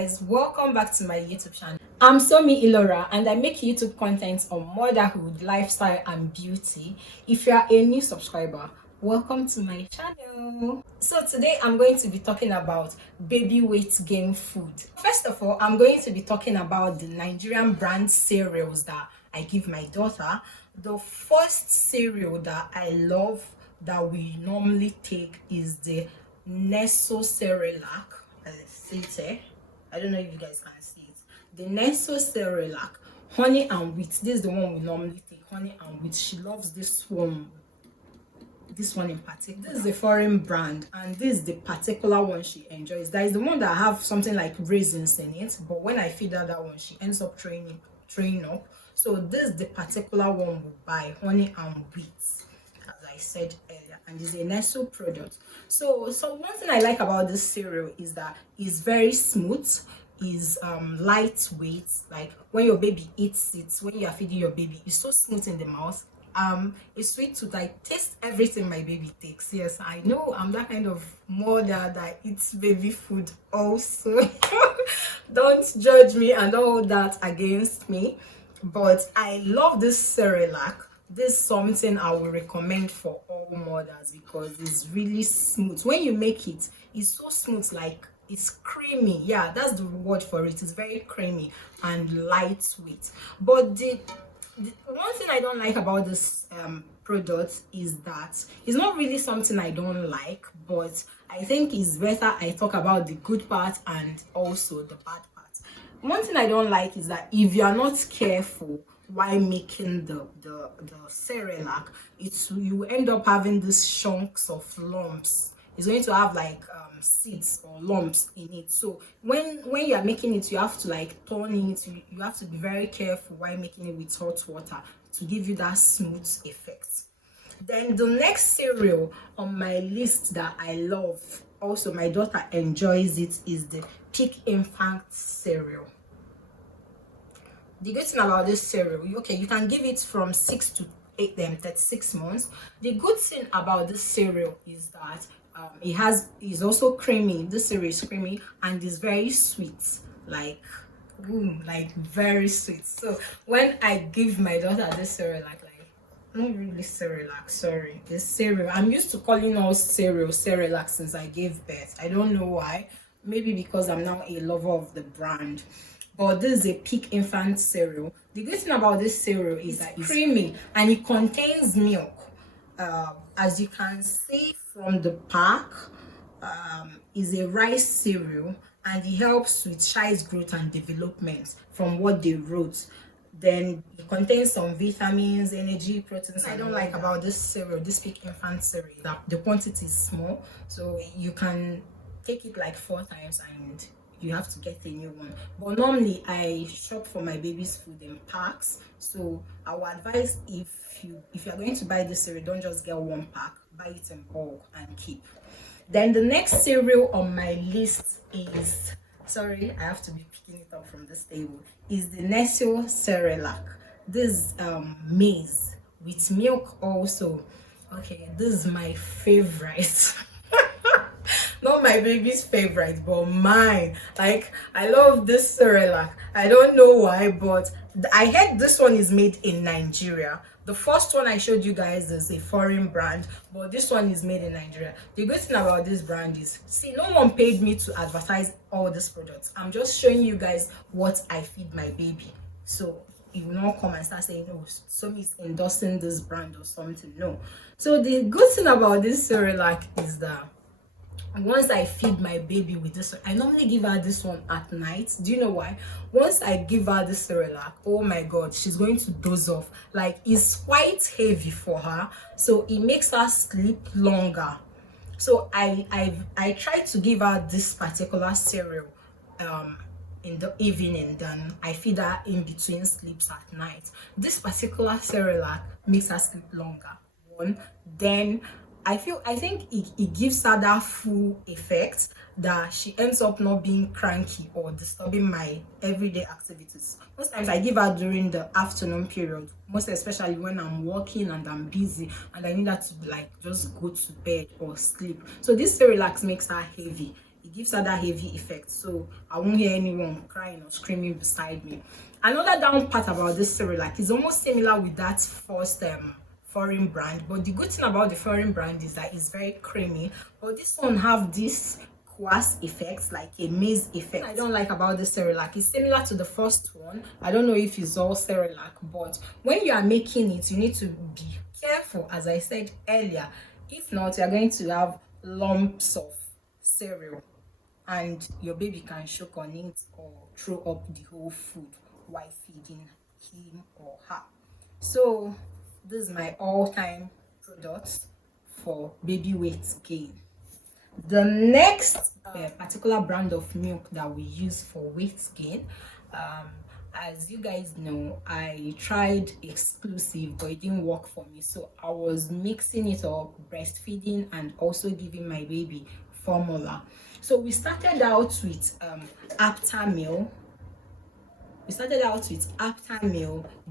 Guys, welcome back to my YouTube channel. I'm Somi Ilora and I make YouTube content on motherhood, lifestyle and beauty. If you are a new subscriber, welcome to my channel. So today I'm going to be talking about baby weight gain food. First of all, I'm going to be talking about the Nigerian brand cereals that I give my daughter. The first cereal that I love that we normally take is the Neso Cerelac. I don't know if you guys can see it. The Neso Cerelac, honey and wheat. This is the one we normally take, honey and wheat. She loves this one in particular. This is a foreign brand and this is the particular one she enjoys. That is the one that have something like raisins in it, but when I feed her that one, she ends up training up. So this is the particular one we buy, honey and wheat, as I said earlier, and it's a Nestle product. So one thing I like about this cereal is that it's very smooth, is lightweight. Like when your baby eats it, when you are feeding your baby, it's so smooth in the mouth. It's sweet to like taste everything my baby takes. Yes, I know I'm that kind of mother that eats baby food also. Don't judge me and all that against me, but I love this Cerelac. This is something I will recommend for all mothers because it's really smooth. When you make it, it's so smooth, like it's creamy. Yeah, that's the word for it. It's very creamy and lightweight. But the one thing I don't like about this product is that it's not really something I don't like, but I think it's better I talk about the good part and also the bad part. One thing I don't like is that if you are not careful while making the Cerelac, you end up having these chunks of lumps. It's going to have like seeds or lumps in it. So when you are making it, you have to like turn it. You have to be very careful while making it with hot water to give you that smooth effect. Then the next cereal on my list that I love, also my daughter enjoys it, is the Peak Infant cereal. The good thing about this cereal, you can give it from 6 to 36 months. The good thing about this cereal is that is also creamy. This cereal is creamy and is very sweet, like very sweet. So when I give my daughter this cereal, like not really Cerelac, sorry, this cereal, I'm used to calling all cereal Cerelac since I gave birth. I don't know why. Maybe because I'm now a lover of the brand. But this is a Peak Infant cereal. The good thing about this cereal is that it's creamy and it contains milk. As you can see from the pack, is a rice cereal and it helps with child's growth and development from what they wrote. Then it contains some vitamins, energy, proteins. I don't like about this cereal, this Peak Infant cereal, that the quantity is small, so you can take it like 4 times and you have to get a new one. But normally I shop for my baby's food in packs, so I would advise if you are going to buy this cereal, don't just get one pack, buy it in bulk and keep. Then the next cereal on my list is, sorry, I have to be picking it up from this table, is the Nestle Cerelac. This maize with milk also. Okay, this is my favorite. Not my baby's favorite, but mine. Like, I love this Cerelac. I don't know why, but I heard this one is made in Nigeria. The first one I showed you guys is a foreign brand, but this one is made in Nigeria. The good thing about this brand is, see, no one paid me to advertise all these products. I'm just showing you guys what I feed my baby. So you will not come and start saying, oh, somebody's endorsing this brand or something. No. So the good thing about this Cerelac is that once I feed my baby with this one, I normally give her this one at night. Do you know why? Once I give her this Cerelac, oh my god, she's going to doze off. Like, it's quite heavy for her, so it makes her sleep longer. So I try to give her this particular cereal in the evening, then I feed her in between sleeps at night. This particular Cerelac makes her sleep longer. One, then I think it gives her that full effect that she ends up not being cranky or disturbing my everyday activities. Most times I give her during the afternoon period, most especially when I'm working and I'm busy and I need her to like just go to bed or sleep. So this Cerelac makes her heavy. it gives her that heavy effect, so I won't hear anyone crying or screaming beside me. Another down part about this cereal is almost similar with that first foreign brand, but the good thing about the foreign brand is that it's very creamy, but this one have this kwas effect, like a maize effect. I don't like about this Cerelac, it's similar to the first one. I don't know if it's all Cerelac, but when you are making it, you need to be careful, as I said earlier. If not, you're going to have lumps of cereal and your baby can choke on it or throw up the whole food while feeding him or her. So this is my all-time product for baby weight gain. The next particular brand of milk that we use for weight gain, as you guys know, I tried exclusive but it didn't work for me, so I was mixing it up, breastfeeding and also giving my baby formula. So we started out with Aptamil.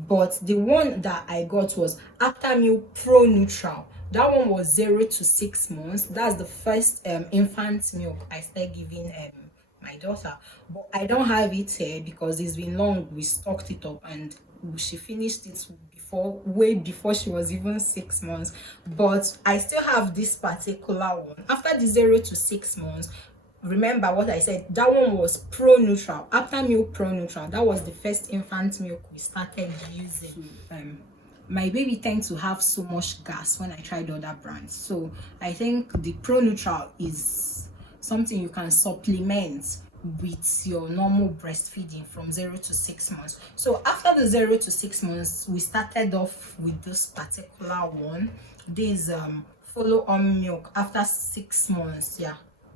But the one that I got was Aptamil Pro Neutral. That one was 0 to 6 months. That's the first infant milk I started giving my daughter. But I don't have it here because it's been long. We stocked it up and she finished it way before she was even 6 months. But I still have this particular one. After the 0 to 6 months, remember what I said, that one was Pro Neutral, Aptamil Pro Neutral. That was the first infant milk we started using. My baby tends to have so much gas when I tried other brands, so I think the Pro Neutral is something you can supplement with your normal breastfeeding from 0 to 6 months. So after the 0 to 6 months, we started off with this particular one. This follow on milk after 6 months. Yeah,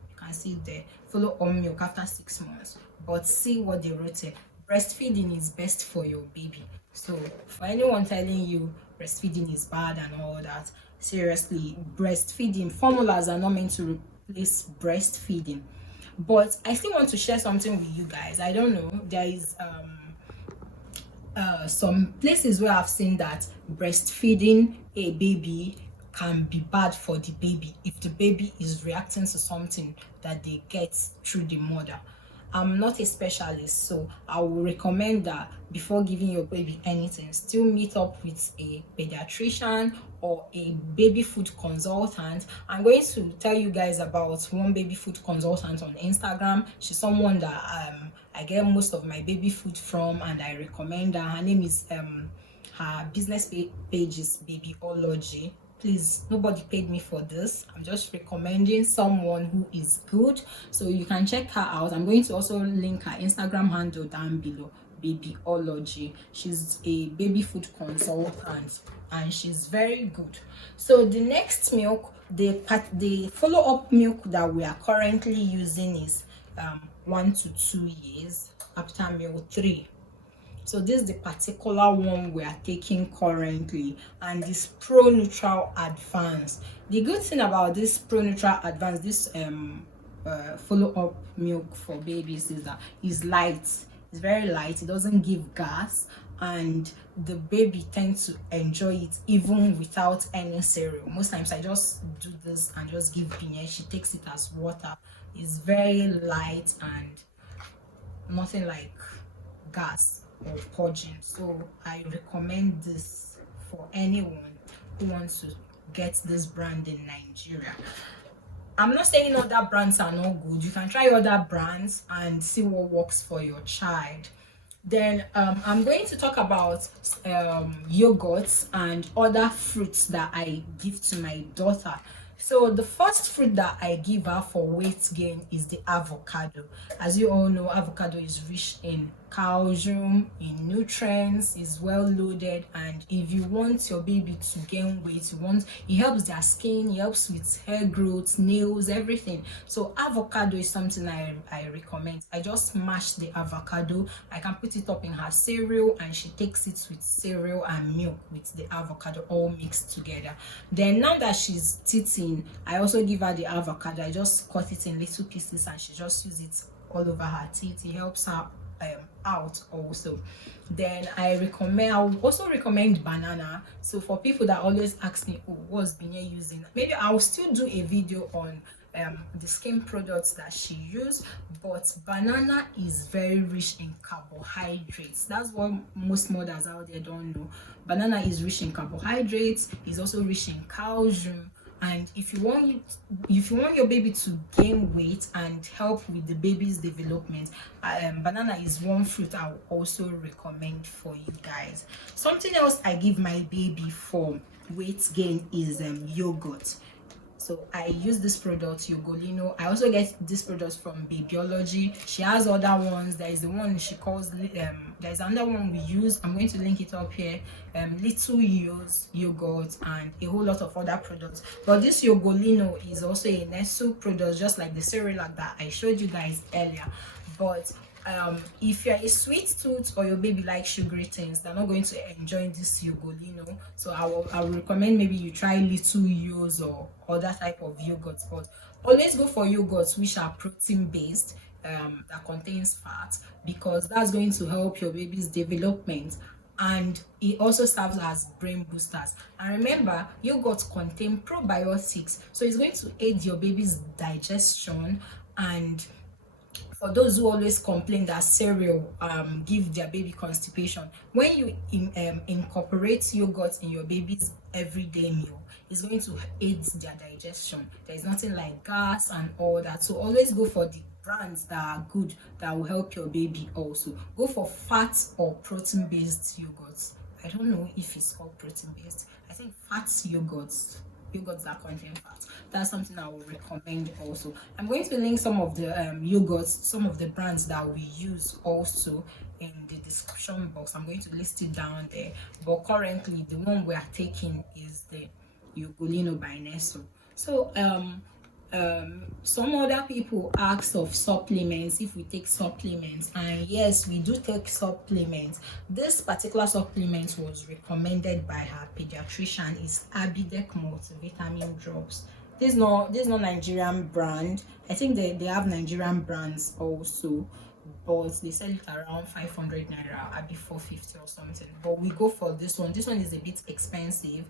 you can see there, follow on milk after 6 months. But see what they wrote here: breastfeeding is best for your baby. So for anyone telling you breastfeeding is bad and all that, seriously, breastfeeding formulas are not meant to replace breastfeeding. But I still want to share something with you guys. I don't know, there is some places where I've seen that breastfeeding a baby can be bad for the baby if the baby is reacting to something that they get through the mother. I'm not a specialist, so I will recommend that before giving your baby anything, still meet up with a pediatrician or a baby food consultant. I'm going to tell you guys about one baby food consultant on Instagram. She's someone that I get most of my baby food from, and I recommend her. Her name is her business page is Babyology. Please, nobody paid me for this. I'm just recommending someone who is good, so you can check her out. I'm going to also link her Instagram handle down below, Babyology. She's a baby food consultant and she's very good. So the next milk, the follow-up milk that we are currently using is 1 to 2 years, Aptamil 3. So this is the particular one we are taking currently, and this Pro Neutral Advance. The good thing about this Pro Neutral Advance, this follow-up milk for babies, is that it's light. It's very light. It doesn't give gas, and the baby tends to enjoy it even without any cereal. Most times I just do this and just give Binya. She takes it as water. It's very light and nothing like gas or purging. So I recommend this for anyone who wants to get this brand in Nigeria. I'm not saying other brands are not good. You can try other brands and see what works for your child. Then I'm going to talk about yogurts and other fruits that I give to my daughter. So the first fruit that I give her for weight gain is the avocado. As you all know, avocado is rich in calcium, in nutrients, is well loaded, and if you want your baby to gain weight, it helps their skin, it helps with hair growth, nails, everything. So avocado is something I recommend. I just mash the avocado, I can put it up in her cereal, and she takes it with cereal and milk with the avocado all mixed together. Then now that she's teething, I also give her the avocado. I just cut it in little pieces and she just uses it all over her teeth. It helps her out also. Then I will also recommend banana. So for people that always ask me, oh, what's Binya using, maybe I'll still do a video on the skin products that she used. But banana is very rich in carbohydrates. That's what most mothers out there don't know. Banana is rich in carbohydrates, is also rich in calcium. And if you want your baby to gain weight and help with the baby's development, banana is one fruit I will also recommend for you guys. Something else I give my baby for weight gain is yogurt. So I use this product, Ugolino. I also get this product from Babyology. She has other ones. There is the one she calls there's another one we use. I'm going to link it up here. Little yeos yogurt and a whole lot of other products. But this Ugolino is also a Nestle product, just like the cereal that I showed you guys earlier. But if you're a sweet tooth or your baby likes sugary things, they're not going to enjoy this yogolino. So I will recommend maybe you try little yeos or other type of yogurts. But always go for yogurts which are protein based, that contains fat, because that's going to help your baby's development. And it also serves as brain boosters. And remember, yogurt contain probiotics, so it's going to aid your baby's digestion. And for those who always complain that cereal give their baby constipation, when you incorporate yogurt in your baby's everyday meal, it's going to aid their digestion. There's nothing like gas and all that. So always go for the brands that are good, that will help your baby. Also go for fat or protein based yogurts. I don't know if it's called protein based. I think fat yogurts that contain fat. That's something I will recommend also. I'm going to link some of the yogurts, some of the brands that we use also in the description box. I'm going to list it down there. But currently the one we are taking is the Ugolino by Nestle. So some other people ask of supplements, if we take supplements, and yes, we do take supplements. This particular supplement was recommended by her pediatrician. Is Abidec multivitamin drops. This is not Nigerian brand. I think they have Nigerian brands also, but they sell it around 500 naira, maybe 450 or something. But we go for this one. This one is a bit expensive.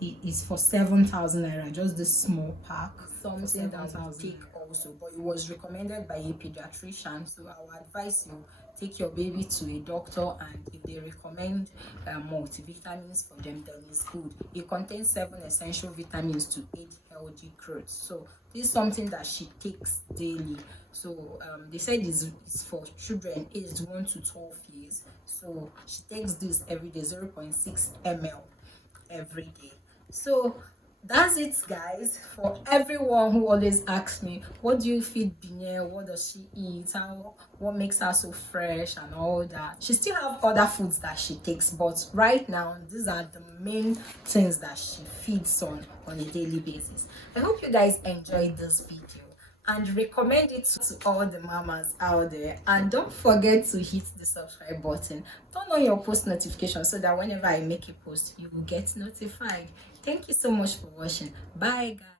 It's for 7,000 naira, just this small pack. Something that will take also, but it was recommended by a pediatrician. So I will advise you, take your baby to a doctor, and if they recommend multivitamins for them, then it's good. It contains 7 essential vitamins to aid healthy growth. So this is something that she takes daily. So they said it's for children aged 1 to 12 years. So she takes this every day, 0.6 ml every day. So that's it, guys. For everyone who always asks me, what do you feed Binia, what does she eat, what makes her so fresh and all that, she still have other foods that she takes, but right now these are the main things that she feeds on a daily basis. I hope you guys enjoyed this video and recommend it to all the mamas out there. And don't forget to hit the subscribe button, turn on your post notifications, so that whenever I make a post, you will get notified. Thank you so much for watching. Bye, guys.